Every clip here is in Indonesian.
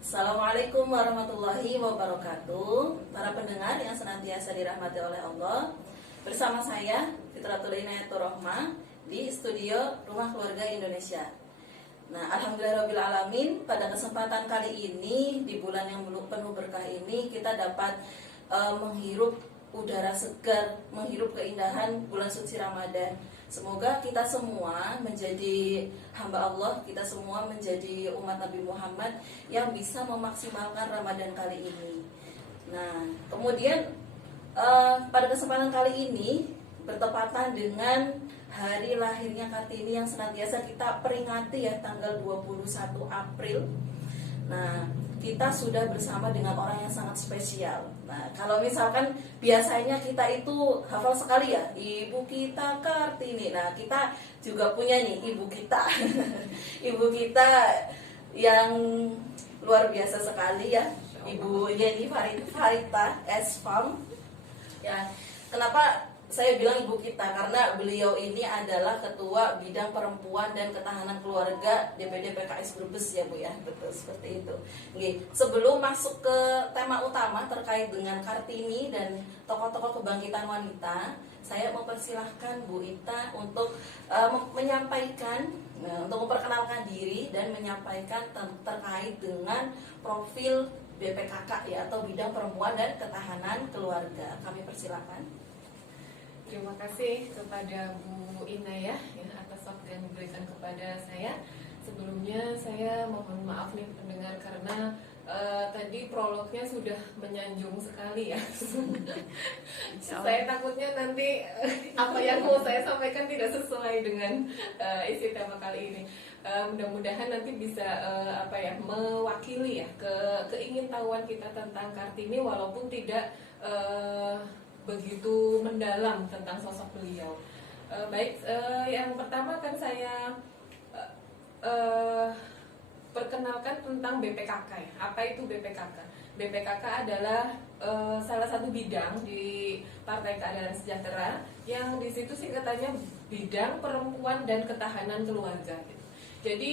Assalamualaikum warahmatullahi wabarakatuh. Para pendengar yang senantiasa dirahmati oleh Allah, bersama saya Fitratul Inayatur Rohmah di studio Rumah Keluarga Indonesia. Nah, alhamdulillahirabbil alamin, pada kesempatan kali ini di bulan yang penuh berkah ini kita dapat menghirup udara segar, menghirup keindahan bulan suci Ramadan. Semoga kita semua menjadi hamba Allah, kita semua menjadi umat Nabi Muhammad yang bisa memaksimalkan Ramadan kali ini. Nah, kemudian pada kesempatan kali ini bertepatan dengan hari lahirnya Kartini yang senantiasa kita peringati ya, tanggal 21 April. Nah, kita sudah bersama dengan orang yang sangat spesial. Nah, kalau misalkan biasanya kita itu hafal sekali ya, ibu kita Kartini. Nah, kita juga punya nih ibu kita. Ibu kita yang luar biasa sekali ya, Ibu Yeni Farita S.Farm. Ya, kenapa saya bilang ibu kita? Karena beliau ini adalah Ketua Bidang Perempuan dan Ketahanan Keluarga DPD PKS Brebes ya Bu ya, betul seperti itu. Oke, sebelum masuk ke tema utama terkait dengan Kartini dan tokoh-tokoh kebangkitan wanita, saya mempersilahkan Bu Ita untuk menyampaikan, untuk memperkenalkan diri dan menyampaikan terkait dengan profil BPKK ya, atau Bidang Perempuan dan Ketahanan Keluarga. Kami persilahkan. Terima kasih kepada Bu Inayah ya, atas waktu yang diberikan kepada saya. Sebelumnya saya mohon maaf nih pendengar karena tadi prolognya sudah menyanjung sekali ya. Saya takutnya nanti apa yang mau saya sampaikan tidak sesuai dengan isi tema kali ini. Mudah-mudahan nanti bisa mewakili ya keingintahuan kita tentang Kartini walaupun tidak begitu mendalam tentang sosok beliau. Yang pertama kan saya perkenalkan tentang BPKK ya. Apa itu BPKK? BPKK adalah salah satu bidang di Partai Keadilan Sejahtera yang di situ singkatannya Bidang Perempuan dan Ketahanan Keluarga. Gitu. Jadi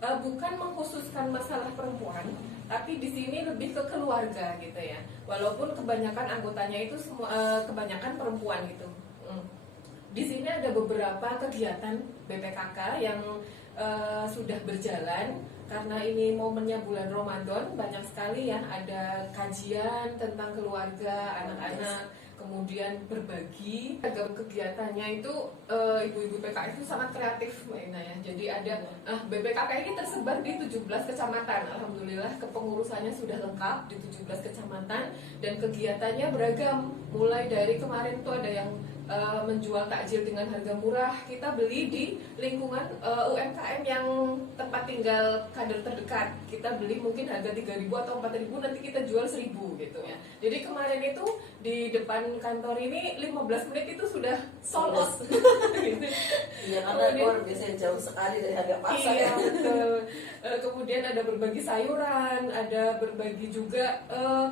bukan mengkhususkan masalah perempuan, tapi di sini lebih ke keluarga gitu ya. Walaupun kebanyakan anggotanya itu semua kebanyakan perempuan gitu. Di sini ada beberapa kegiatan BPKK yang sudah berjalan karena ini momennya bulan Ramadan, banyak sekali ya, ada kajian tentang keluarga, anak-anak, kemudian berbagi. Kegiatannya itu ibu-ibu PKS itu sangat kreatif Mbak Ina ya. Jadi ada BPKK ini tersebar di 17 kecamatan. Alhamdulillah kepengurusannya sudah lengkap di 17 kecamatan dan kegiatannya beragam. Mulai dari kemarin tuh ada yang menjual takjil dengan harga murah, kita beli di lingkungan UMKM yang tempat tinggal kader terdekat, kita beli mungkin harga 3.000 atau 4.000, nanti kita jual 1.000 gitu ya. Jadi kemarin itu di depan kantor ini 15 menit itu sudah sold out. Gitu. Iya, karena keluar biasanya jauh sekali dari harga pasar. Iya, betul. Kemudian ada berbagi sayuran, ada berbagi juga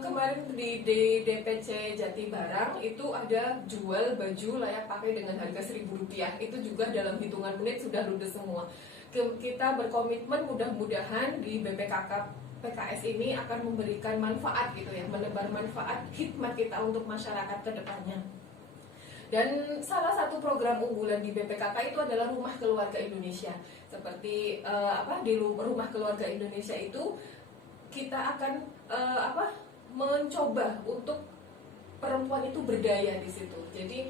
kemarin di DPC Jati Barang itu ada jual baju layak pakai dengan harga Rp1.000. Itu juga dalam hitungan menit sudah ludes semua. Kita berkomitmen mudah-mudahan di BPKK PKS ini akan memberikan manfaat gitu ya, menebar manfaat hikmat kita untuk masyarakat ke depannya. Dan salah satu program unggulan di BPKK itu adalah Rumah Keluarga Indonesia. Seperti di Rumah Keluarga Indonesia itu kita akan mencoba untuk perempuan itu berdaya di situ. Jadi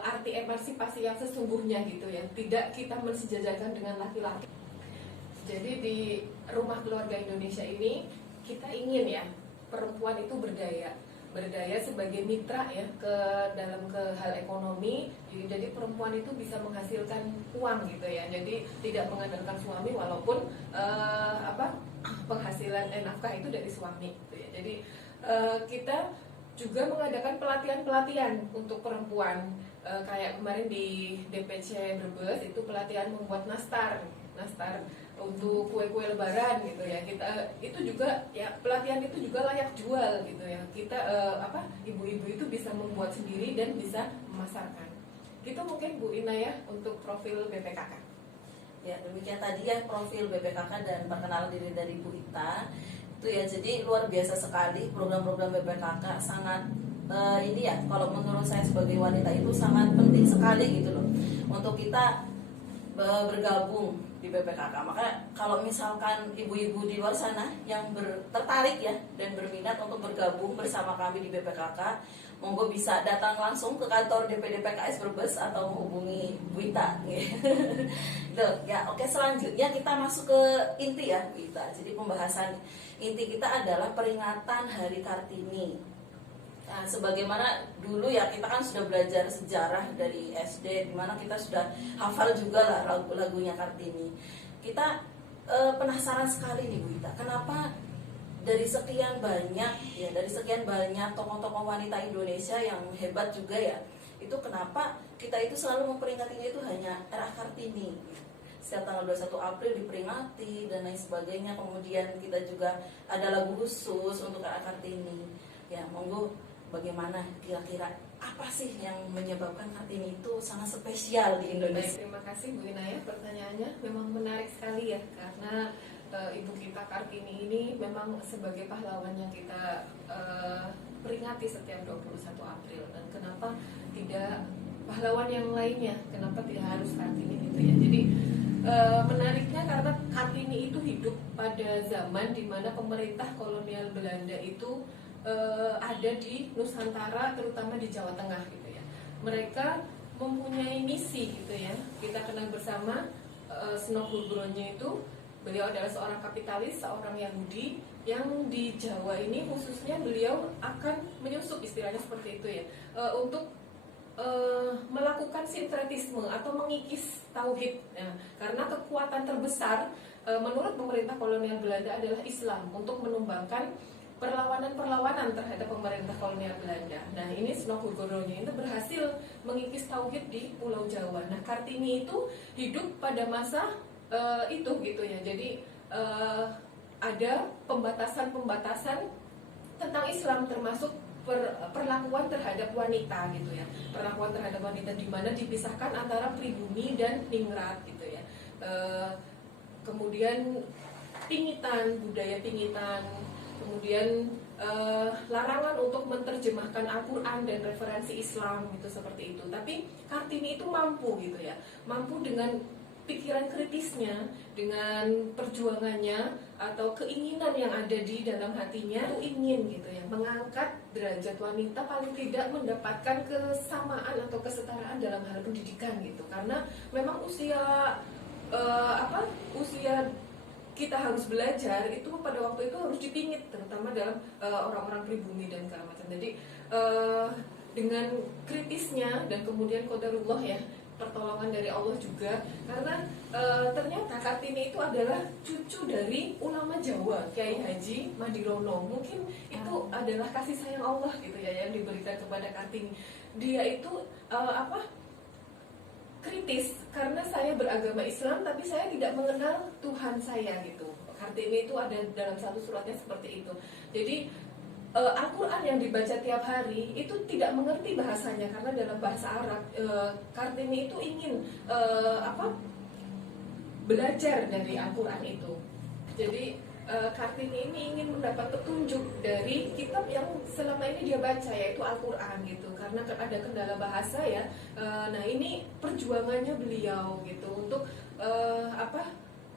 arti emansipasi yang sesungguhnya gitu ya, tidak kita mensejajarkan dengan laki-laki. Jadi di Rumah Keluarga Indonesia ini kita ingin ya perempuan itu berdaya sebagai mitra ya dalam hal ekonomi. Jadi perempuan itu bisa menghasilkan uang gitu ya. Jadi tidak mengandalkan suami walaupun penghasilan nafkah itu dari suami gitu ya. Jadi kita juga mengadakan pelatihan untuk perempuan, kayak kemarin di DPC Brebes itu pelatihan membuat nastar untuk kue-kue lebaran gitu ya. Kita itu juga ya, pelatihan itu juga layak jual gitu ya. Kita ibu-ibu itu bisa membuat sendiri dan bisa memasarkan. Gitu mungkin Bu Inayah untuk profil BPKK. Ya, demikian tadi ya profil BPKK dan perkenalan diri dari Bu Ita. Itu ya, jadi luar biasa sekali program-program BPKK, sangat ini ya, kalau menurut saya sebagai wanita itu sangat penting sekali gitu loh untuk kita bergabung di BPKK. Maka kalau misalkan ibu-ibu di luar sana yang tertarik ya dan berminat untuk bergabung bersama kami di BPKK, monggo bisa datang langsung ke kantor DPD PKS Brebes atau menghubungi Bu Ita. Gitu. Ya, oke, selanjutnya kita masuk ke inti ya, Bu Ita. Jadi pembahasan inti kita adalah peringatan Hari Kartini. Nah, sebagaimana dulu ya kita kan sudah belajar sejarah dari SD, dimana kita sudah hafal juga lah lagu-lagunya Kartini. Kita penasaran sekali nih Bu Ita, kenapa dari sekian banyak tokoh-tokoh wanita Indonesia yang hebat juga ya, itu kenapa kita itu selalu memperingatinya itu hanya era Kartini. Setiap tanggal 21 April diperingati dan lain sebagainya. Kemudian kita juga ada lagu khusus untuk era Kartini. Ya, monggo, bagaimana kira-kira apa sih yang menyebabkan Kartini itu sangat spesial di Indonesia? Baik, terima kasih Bu Inaya, pertanyaannya memang menarik sekali ya, karena ibu kita Kartini ini memang sebagai pahlawan yang kita peringati setiap 21 April. Dan kenapa tidak pahlawan yang lainnya, kenapa tidak harus Kartini gitu ya. Jadi menariknya karena Kartini itu hidup pada zaman di mana pemerintah kolonial Belanda itu ada di Nusantara, terutama di Jawa Tengah gitu ya. Mereka mempunyai misi gitu ya. Kita kenal bersama Snok Hurgronje itu, beliau adalah seorang kapitalis, seorang Yahudi yang di Jawa ini khususnya beliau akan menyusup, istilahnya seperti itu ya, untuk melakukan sinkretisme atau mengikis tauhid. Nah, karena kekuatan terbesar menurut pemerintah kolonial Belanda adalah Islam untuk menumbangkan perlawanan terhadap pemerintah kolonial Belanda. Nah, ini Snok Hurgronje itu berhasil mengikis tauhid di Pulau Jawa. Nah, Kartini itu hidup pada masa itu gitu ya. Jadi ada pembatasan-pembatasan tentang Islam, termasuk perlakuan terhadap wanita gitu ya. Perlakuan terhadap wanita di mana dipisahkan antara pribumi dan ningrat gitu ya. Kemudian pingitan, budaya pingitan, kemudian larangan untuk menerjemahkan Al-Quran dan referensi Islam gitu, seperti itu. Tapi Kartini itu mampu gitu ya, mampu dengan pikiran kritisnya, dengan perjuangannya atau keinginan yang ada di dalam hatinya, itu ingin gitu ya, mengangkat derajat wanita, paling tidak mendapatkan kesamaan atau kesetaraan dalam hal pendidikan gitu. Karena memang usia usia kita harus belajar itu pada waktu itu harus dipingit, terutama dalam orang-orang pribumi dan segala macam. Jadi dengan kritisnya dan kemudian qadarullah ya, pertolongan dari Allah juga, karena ternyata Kartini itu adalah cucu dari ulama Jawa, Kiai Haji Madirono. Mungkin itu adalah kasih sayang Allah gitu ya yang diberikan kepada Kartini. Dia itu kritis, karena saya beragama Islam tapi saya tidak mengenal Tuhan saya gitu. Kartini itu ada dalam satu suratnya seperti itu. Jadi Al-Quran yang dibaca tiap hari itu tidak mengerti bahasanya, karena dalam bahasa Arab. Kartini itu ingin belajar dari Al-Quran itu. Jadi Kartini ini ingin mendapat petunjuk dari kitab yang selama ini dia baca, yaitu Al-Quran gitu. Karena ada kendala bahasa ya. Nah, ini perjuangannya beliau gitu untuk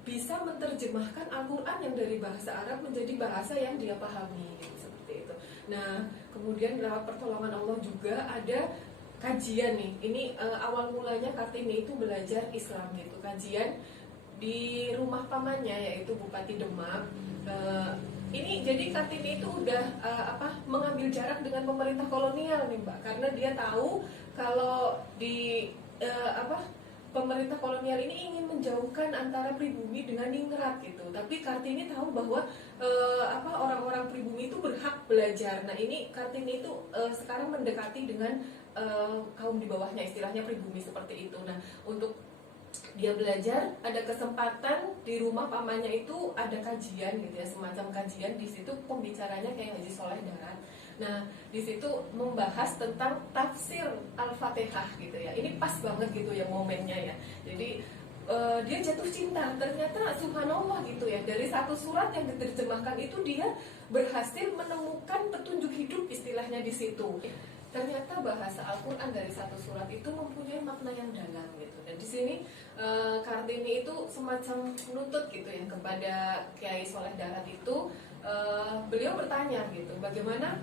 bisa menerjemahkan Al-Quran yang dari bahasa Arab menjadi bahasa yang dia pahami gitu, seperti itu. Nah, kemudian lewat pertolongan Allah juga ada kajian nih. Ini awal mulanya Kartini itu belajar Islam gitu. Kajian di rumah pamannya, yaitu Bupati Demak. Ini jadi Kartini itu udah mengambil jarak dengan pemerintah kolonial nih Mbak, karena dia tahu kalau di pemerintah kolonial ini ingin menjauhkan antara pribumi dengan ningrat gitu. Tapi Kartini tahu bahwa orang-orang pribumi itu berhak belajar. Nah, ini Kartini itu sekarang mendekati dengan kaum di bawahnya, istilahnya pribumi seperti itu. Nah, untuk dia belajar, ada kesempatan di rumah pamannya itu ada kajian gitu ya, semacam kajian. Di situ pembicaranya kayak Haji Soleh Darat. Nah, di situ membahas tentang tafsir Al-Fatihah gitu ya. Ini pas banget gitu ya momennya ya. Jadi dia jatuh cinta. Ternyata subhanallah gitu ya, dari satu surat yang diterjemahkan itu dia berhasil menemukan petunjuk hidup istilahnya di situ. Ternyata bahasa Al-Quran dari satu surat itu mempunyai makna yang dalam gitu. Dan di sini Kartini itu semacam menuntut gitu ya kepada Kiai Soleh Darat itu. Beliau bertanya gitu, bagaimana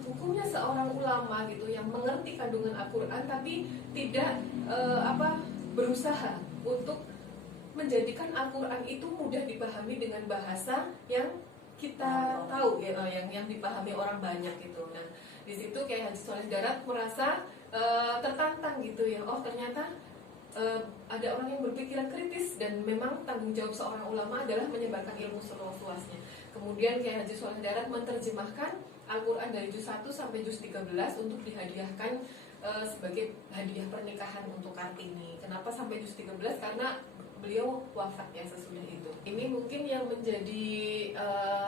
hukumnya seorang ulama gitu yang mengerti kandungan Al-Quran tapi tidak berusaha untuk menjadikan Al-Quran itu mudah dipahami dengan bahasa yang kita tahu ya, yang dipahami orang banyak gitu. Nah, di situ kayak Haji Soleh Darat merasa tertantang gitu ya. Oh, ternyata ada orang yang berpikiran kritis dan memang tanggung jawab seorang ulama adalah menyebarkan ilmu seluas-luasnya. Kemudian kayak Haji Soleh Darat menerjemahkan Al-Quran dari juz 1 sampai juz 13 untuk dihadiahkan sebagai hadiah pernikahan untuk Kartini. Kenapa sampai juz 13? Karena beliau wafat ya sesudah itu. Ini mungkin yang menjadi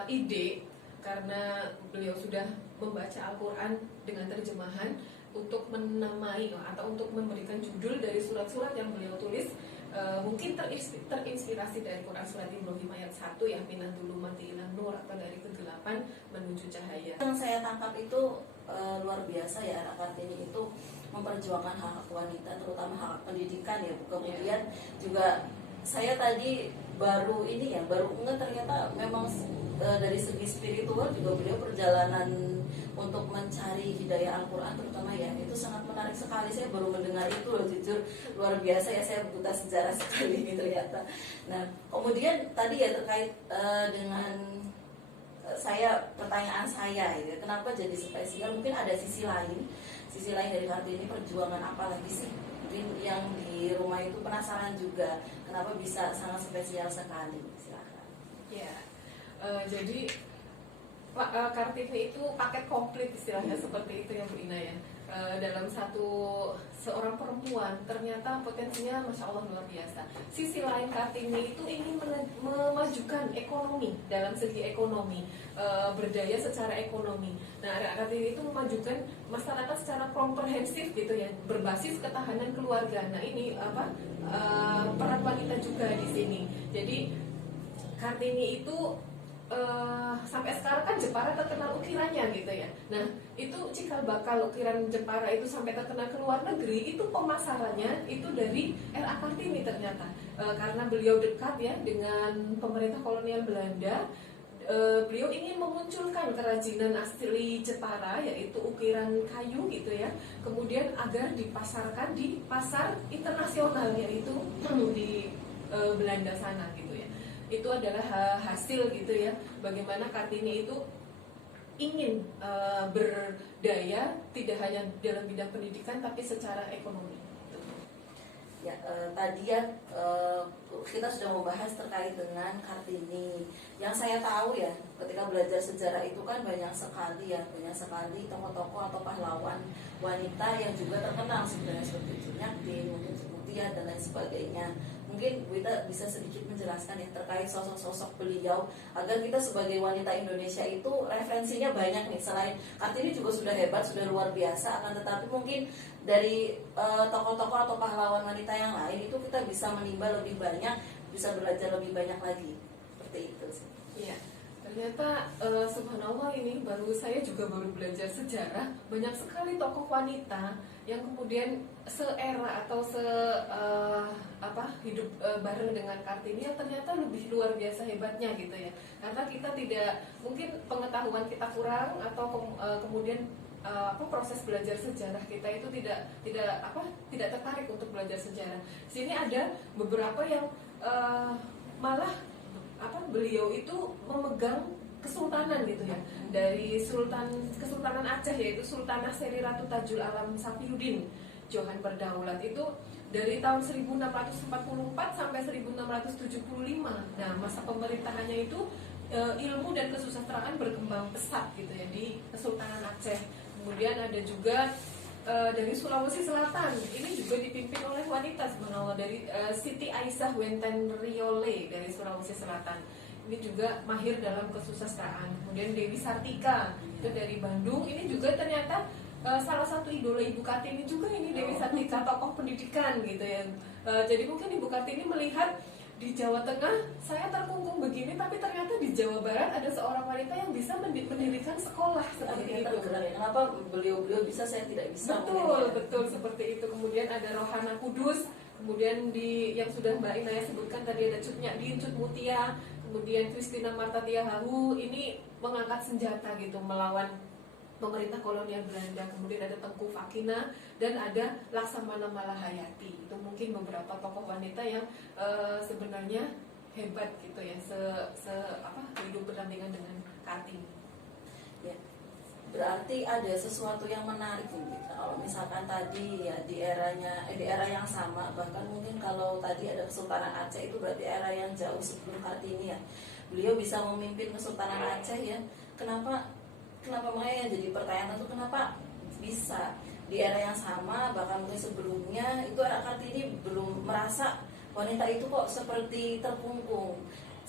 ide karena beliau sudah membaca Al-Quran dengan terjemahan untuk menamai atau untuk memberikan judul dari surat-surat yang beliau tulis. Mungkin terinspirasi dari Quran surat Ibrahim ayat 1 ya, minah dulu mati ilah nur, atau dari ke-8 menuju cahaya. Yang saya tangkap itu luar biasa ya, anak Kartini itu memperjuangkan hak-hak wanita, terutama hak pendidikan ya. Kemudian juga saya tadi baru ingat ternyata memang dari segi spiritual juga beliau perjalanan untuk mencari hidayah Al-Quran terutama ya, itu sangat menarik sekali. Saya baru mendengar itu loh, jujur luar biasa ya, saya buta sejarah sekali ini ternyata. Nah, kemudian tadi ya terkait dengan pertanyaan saya gitu, kenapa jadi spesial? Mungkin ada sisi lain dari Kartini, perjuangan apa lagi sih? Mungkin yang di rumah itu penasaran juga kenapa bisa sangat spesial sekali. Silakan. Ya, jadi Kartini itu paket komplit istilahnya seperti itu ya Bu Ina ya. Dalam seorang perempuan ternyata potensinya Masya Allah luar biasa. Sisi lain Kartini itu ingin memajukan ekonomi, dalam segi ekonomi, berdaya secara ekonomi. Nah, Kartini itu memajukan masyarakat secara komprehensif gitu ya, berbasis ketahanan keluarga. Nah, ini peran wanita juga di sini. Jadi Kartini itu sampai sekarang kan Jepara terkenal ukirannya gitu ya. Nah, itu cikal bakal ukiran Jepara itu sampai terkenal ke luar negeri, itu pemasarannya itu dari R.A. Kartini ternyata. Karena beliau dekat ya dengan pemerintah kolonial Belanda, beliau ingin memunculkan kerajinan asli Jepara, yaitu ukiran kayu gitu ya, kemudian agar dipasarkan di pasar internasional, yaitu di Belanda sana gitu ya. Itu adalah hasil gitu ya, bagaimana Kartini itu ingin berdaya tidak hanya dalam bidang pendidikan tapi secara ekonomi. Ya, tadi ya kita sudah membahas terkait dengan Kartini. Yang saya tahu ya, ketika belajar sejarah itu kan banyak sekali tokoh-tokoh atau pahlawan wanita yang juga terkenal sebenarnya, seperti Junyakti, mungkin Mutia dan lain sebagainya. Mungkin kita bisa sedikit menjelaskan ya terkait sosok-sosok beliau agar kita sebagai wanita Indonesia itu referensinya banyak nih. Selain Kartini juga sudah hebat, sudah luar biasa, akan tetapi mungkin dari tokoh-tokoh atau pahlawan wanita yang lain itu kita bisa menimba lebih banyak, bisa belajar lebih banyak lagi. Seperti itu sih. Iya. Ternyata subhanallah ini saya juga baru belajar sejarah, banyak sekali tokoh wanita yang kemudian seera atau hidup bareng dengan Kartini yang ternyata lebih luar biasa hebatnya gitu ya. Karena kita tidak, mungkin pengetahuan kita kurang atau kemudian proses belajar sejarah kita itu tidak tertarik untuk belajar sejarah. Sini ada beberapa yang malah beliau itu memegang kesultanan gitu ya, dari Kesultanan Aceh, yaitu Sultanah Seri Ratu Tajul Alam Safiuddin Johan Berdaulat, itu dari tahun 1644 sampai 1675. Nah, masa pemerintahannya itu ilmu dan kesusastraan berkembang pesat gitu ya di Kesultanan Aceh. Kemudian ada juga dari Sulawesi Selatan, ini juga dipimpin oleh wanita sebenarnya, dari Siti Aisyah Wenten Riole dari Sulawesi Selatan. Ini juga mahir dalam kesusastraan. Kemudian Dewi Sartika itu dari Bandung, ini juga ternyata salah satu idola Ibu Kartini juga ini Dewi Sartika, tokoh pendidikan gitu ya. Jadi mungkin Ibu Kartini melihat di Jawa Tengah saya terkungkung begini, tapi ternyata di Jawa Barat ada seorang wanita yang bisa mendirikan sekolah seperti itu. Kenapa beliau bisa, saya tidak bisa? Betul seperti itu. Kemudian ada Rohana Kudus, kemudian yang sudah Mbak Inaya sebutkan tadi ada Cut Nyadin, Cut Mutia, kemudian Christina Marta Tiahahu, ini mengangkat senjata gitu melawan pemerintah kolonial Belanda. Kemudian ada Tengku Fakina dan ada Laksamana Malahayati. Itu mungkin beberapa tokoh wanita yang sebenarnya hebat gitu ya, hidup berdampingan dengan Kartini. Ya, berarti ada sesuatu yang menarik nih. Kalau misalkan tadi ya di era yang sama, bahkan mungkin kalau tadi ada Kesultanan Aceh, itu berarti era yang jauh sebelum Kartini ya. Beliau bisa memimpin Kesultanan Aceh ya. Kenapa makanya yang jadi pertanyaan itu kenapa bisa di era yang sama, bahkan mungkin sebelumnya itu era Kartini belum merasa wanita itu kok seperti terkungkung,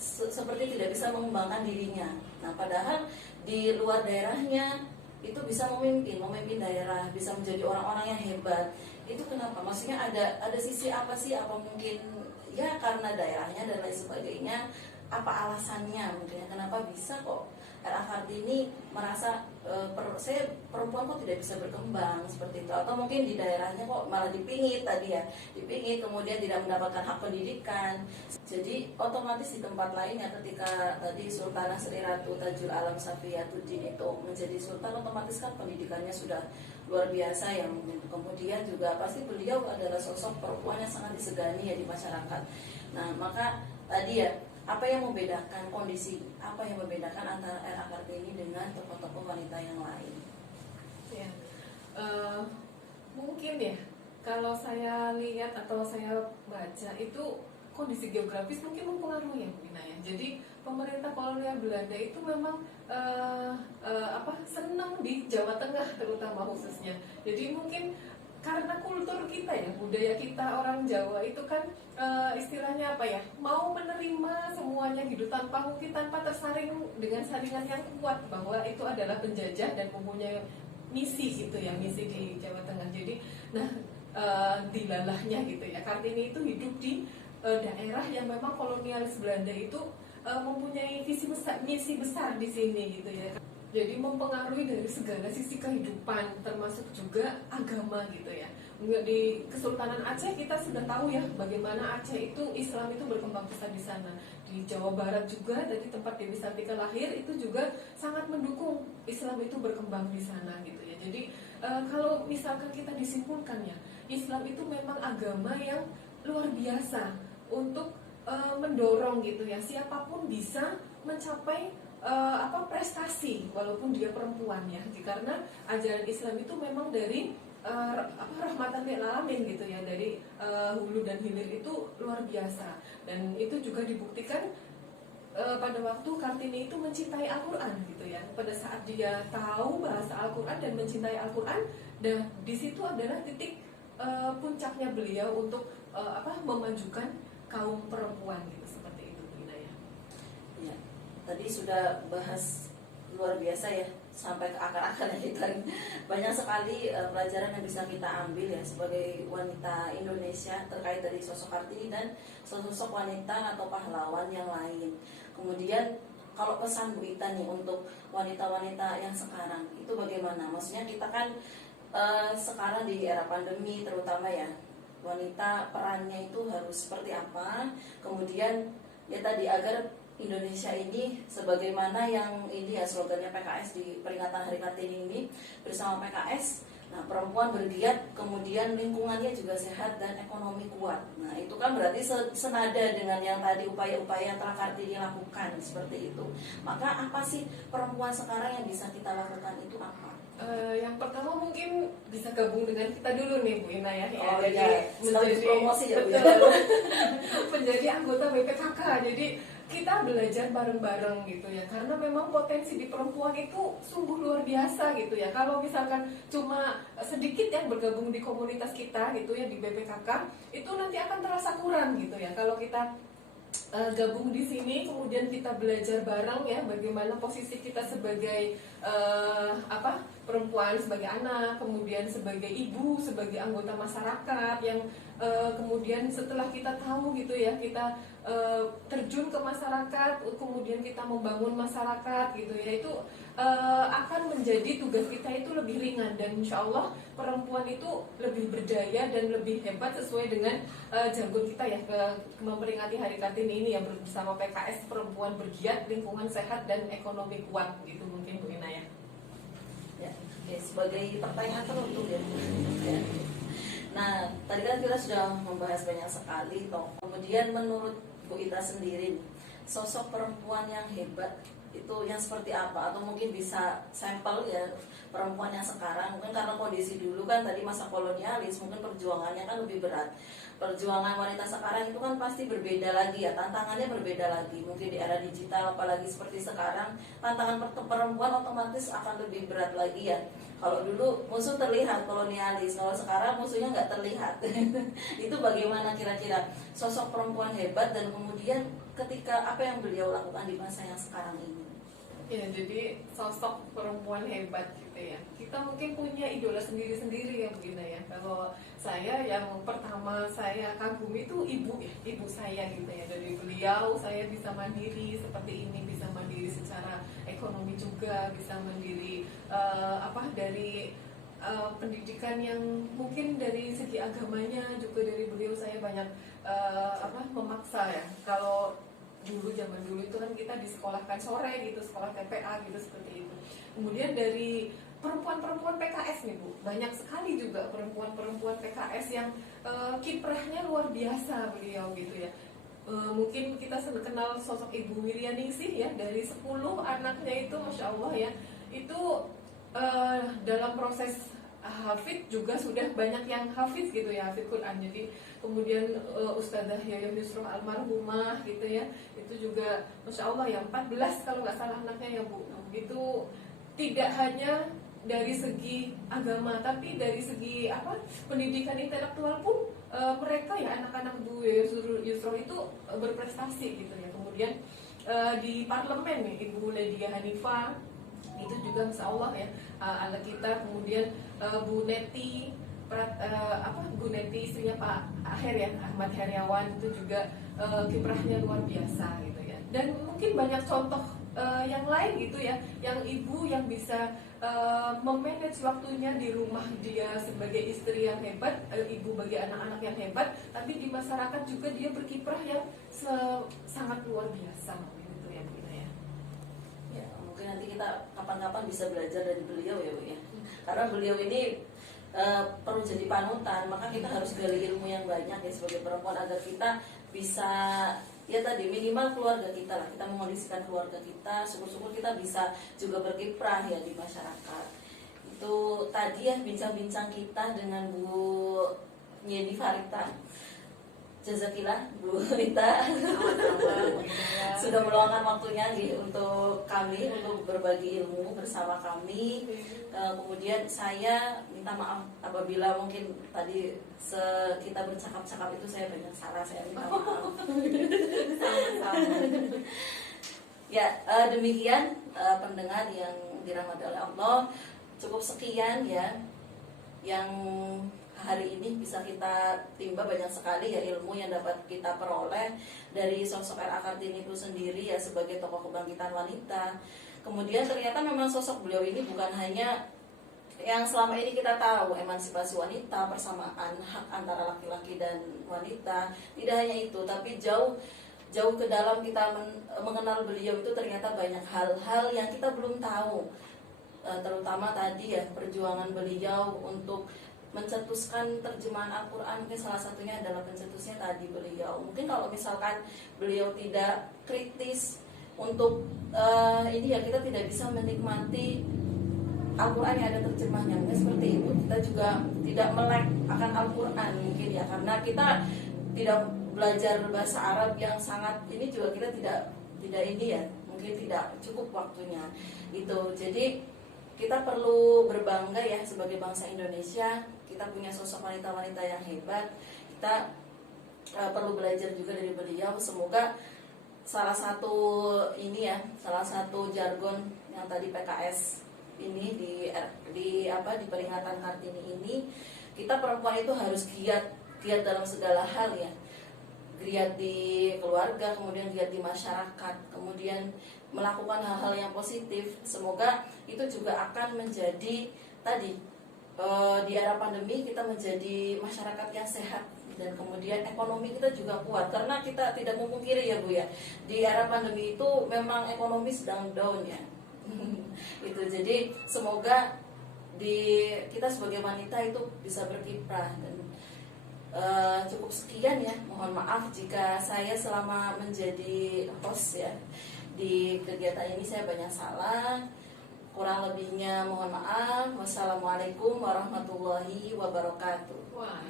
seperti tidak bisa mengembangkan dirinya. Nah padahal di luar daerahnya itu bisa memimpin daerah, bisa menjadi orang-orang yang hebat. Itu kenapa? Maksudnya ada sisi apa sih? Apa mungkin ya karena daerahnya dan lain sebagainya? Apa alasannya mungkin kenapa bisa kok era Kartini merasa saya perempuan kok tidak bisa berkembang seperti itu, atau mungkin di daerahnya kok malah dipingit tadi ya, kemudian tidak mendapatkan hak pendidikan. Jadi otomatis di tempat lainnya ketika tadi Sultanah Sri Ratu Tajul Alam Safiyatuddin itu menjadi sultan, otomatis kan pendidikannya sudah luar biasa ya. Kemudian juga pasti beliau adalah sosok perempuan yang sangat disegani ya di masyarakat. Nah maka tadi ya, apa yang membedakan antara era Kartini dengan tokoh-tokoh wanita yang lain? Ya, mungkin ya kalau saya lihat atau saya baca itu kondisi geografis mungkin mempengaruhi ya Bu Ina ya. Jadi pemerintah kolonial Belanda itu memang senang di Jawa Tengah terutama khususnya. Jadi mungkin karena kultur kita ya, budaya kita orang Jawa itu kan istilahnya apa ya, mau menerima semuanya gitu tanpa tersaring dengan saringan yang kuat bahwa itu adalah penjajah dan mempunyai misi gitu ya, misi di Jawa Tengah. Jadi dilalahnya gitu ya, Kartini itu hidup di daerah yang memang kolonialis Belanda itu mempunyai misi besar di sini gitu ya. Jadi mempengaruhi dari segala sisi kehidupan, termasuk juga agama gitu ya. Di Kesultanan Aceh kita sudah tahu ya bagaimana Aceh itu Islam itu berkembang pesat di sana. Di Jawa Barat juga dari tempat Dewi Sartika lahir itu juga sangat mendukung Islam itu berkembang di sana gitu ya. Jadi kalau misalkan kita disimpulkan ya, Islam itu memang agama yang luar biasa untuk mendorong gitu ya, siapapun bisa mencapai prestasi walaupun dia perempuan ya, karena ajaran Islam itu memang dari rahmatan lil alamin gitu ya, dari hulu dan hilir itu luar biasa. Dan itu juga dibuktikan pada waktu Kartini itu mencintai Al-Quran gitu ya. Pada saat dia tahu bahasa Al-Quran dan mencintai Al-Quran, dan di situ adalah titik puncaknya beliau untuk memajukan kaum perempuan gitu, seperti itu Bina ya. Ya, tadi sudah bahas luar biasa ya, sampai ke akar-akarnya kita. Banyak sekali pelajaran yang bisa kita ambil ya sebagai wanita Indonesia terkait dari sosok Kartini dan sosok wanita atau pahlawan yang lain. Kemudian kalau pesan Bu Ita nih untuk wanita-wanita yang sekarang itu bagaimana? Maksudnya kita kan sekarang di era pandemi terutama ya, wanita perannya itu harus seperti apa? Kemudian ya tadi agar Indonesia ini sebagaimana yang ini ya slogannya PKS di peringatan Hari Kartini ini, bersama PKS, nah perempuan bergiat, kemudian lingkungannya juga sehat dan ekonomi kuat. Nah itu kan berarti senada dengan yang tadi upaya-upaya yang telah Kartini lakukan seperti itu. Maka apa sih perempuan sekarang yang bisa kita lakukan itu apa? Yang pertama mungkin bisa gabung dengan kita dulu nih Bu Ina ya. Oh jadi iya, menjadi promosi ya Bu. Menjadi anggota BPKK. Jadi kita belajar bareng-bareng gitu ya, karena memang potensi di perempuan itu sungguh luar biasa gitu ya. Kalau misalkan cuma sedikit yang bergabung di komunitas kita gitu ya, di BPKK, itu nanti akan terasa kurang gitu ya. Kalau kita gabung di sini, kemudian kita belajar bareng ya bagaimana posisi kita sebagai perempuan, sebagai anak, kemudian sebagai ibu, sebagai anggota masyarakat yang kemudian setelah kita tahu gitu ya, kita terjun ke masyarakat, kemudian kita membangun masyarakat gitu ya, itu akan menjadi tugas kita itu lebih ringan, dan insya Allah perempuan itu lebih berdaya dan lebih hebat sesuai dengan jargon kita ya, memperingati Hari Kartini ini ya, bersama PKS Perempuan Bergiat, Lingkungan Sehat dan Ekonomi Kuat gitu mungkin Bu Ina ya. Ya, oke, sebagai pertanyaan penutup ya. Nah, tadi kan kita sudah membahas banyak sekali toh. Kemudian menurut Bu Ita sendiri, sosok perempuan yang hebat itu yang seperti apa? Atau mungkin bisa sampel ya perempuan yang sekarang, mungkin karena kondisi dulu kan tadi masa kolonialis, mungkin perjuangannya kan lebih berat. Perjuangan wanita sekarang itu kan pasti berbeda lagi ya, tantangannya berbeda lagi. Mungkin di era digital apalagi seperti sekarang, tantangan perempuan otomatis akan lebih berat lagi ya. Kalau dulu musuh terlihat kolonialis, kalau sekarang musuhnya nggak terlihat. Itu bagaimana kira-kira sosok perempuan hebat, dan kemudian ketika apa yang beliau lakukan di masa yang sekarang ini? Ya, jadi sosok perempuan hebat gitu ya. Kita mungkin punya idola sendiri-sendiri ya Bu Ina ya. Kalau saya yang pertama saya kagumi itu ibu ya, ibu saya gitu ya. Dari beliau saya bisa mandiri seperti ini, bisa mandiri secara ekonomi juga, bisa mandiri dari pendidikan yang mungkin dari segi agamanya juga dari beliau saya banyak memaksa ya. Kalau zaman dulu itu kan kita disekolahkan sore gitu, sekolah TPA gitu seperti itu. Kemudian dari perempuan-perempuan PKS nih Bu, banyak sekali juga perempuan-perempuan PKS yang kiprahnya luar biasa beliau gitu ya. Mungkin kita kenal sosok Ibu Wiryaningsih ya, dari 10 anaknya itu Masya Allah ya, itu dalam proses hafid juga sudah banyak yang hafiz gitu ya, hafid Quran. Jadi kemudian Ustadzah Yayah Yusroh almarhumah gitu ya, itu juga Masya Allah ya, 14 kalau nggak salah anaknya ya Bu. Itu tidak hanya dari segi agama, tapi dari segi pendidikan intelektual pun mereka ya, anak-anak Bu Yusroh itu berprestasi gitu ya. Kemudian di parlemen nih Ibu Ledia Hanifah itu juga Masya Allah ya, anak kita. Kemudian Bu Neti Bu Neti istrinya Pak Aher ya, Ahmad Heriawan, itu juga kiprahnya luar biasa gitu ya. Dan mungkin banyak contoh yang lain gitu ya, yang ibu yang bisa memanage waktunya di rumah dia sebagai istri yang hebat, ibu bagi anak-anak yang hebat, tapi di masyarakat juga dia berkiprah yang sangat luar biasa gitu ya Bu Ina ya. Ya, mungkin nanti kita kapan-kapan bisa belajar dari beliau ya Bu ya. Karena beliau ini perlu jadi panutan, maka kita harus gali ilmu yang banyak ya sebagai perempuan, agar kita bisa ya tadi minimal keluarga kita lah, kita mengondisikan keluarga kita, syukur-syukur kita bisa juga berkiprah ya di masyarakat. Itu tadi ya bincang-bincang kita dengan Bu Yeni Farita. Jazakillah Bu Rita sudah meluangkan waktunya untuk kami, untuk berbagi ilmu bersama kami. Kemudian saya minta maaf apabila mungkin tadi kita bercakap-cakap itu saya banyak salah, saya minta maaf. Ya, demikian pendengar yang dirahmati oleh Allah. Cukup sekian ya yang hari ini bisa kita timba, banyak sekali ya ilmu yang dapat kita peroleh dari sosok R.A. Kartini itu sendiri ya, sebagai tokoh kebangkitan wanita. Kemudian ternyata memang sosok beliau ini bukan hanya yang selama ini kita tahu, emansipasi wanita, persamaan hak antara laki-laki dan wanita. Tidak hanya itu, tapi jauh ke dalam kita mengenal beliau itu ternyata banyak hal-hal yang kita belum tahu. Terutama tadi ya perjuangan beliau untuk mencetuskan terjemahan Al-Quran, mungkin salah satunya adalah pencetusnya tadi beliau. Mungkin kalau misalkan beliau tidak kritis untuk ini ya, kita tidak bisa menikmati Al-Quran yang ada terjemahnya. Mungkin seperti itu, kita juga tidak melek akan Al-Quran mungkin ya, karena kita tidak belajar bahasa Arab yang sangat ini, juga kita tidak ini ya, mungkin tidak cukup waktunya itu. Jadi kita perlu berbangga ya sebagai bangsa Indonesia, kita punya sosok wanita-wanita yang hebat. Kita perlu belajar juga dari beliau. Semoga salah satu jargon yang tadi PKS ini di peringatan Kartini ini, kita perempuan itu harus giat dalam segala hal ya, giat di keluarga, kemudian giat di masyarakat, kemudian melakukan hal-hal yang positif. Semoga itu juga akan menjadi tadi di era pandemi kita menjadi masyarakat yang sehat, dan kemudian ekonomi kita juga kuat, karena kita tidak memungkiri ya Bu ya, di era pandemi itu memang ekonomi sedang down ya. Itu jadi semoga kita sebagai wanita itu bisa berkiprah. Dan cukup sekian ya, mohon maaf jika saya selama menjadi host ya di kegiatan ini saya banyak salah, kurang lebihnya mohon maaf. Wassalamualaikum warahmatullahi wabarakatuh. Wah,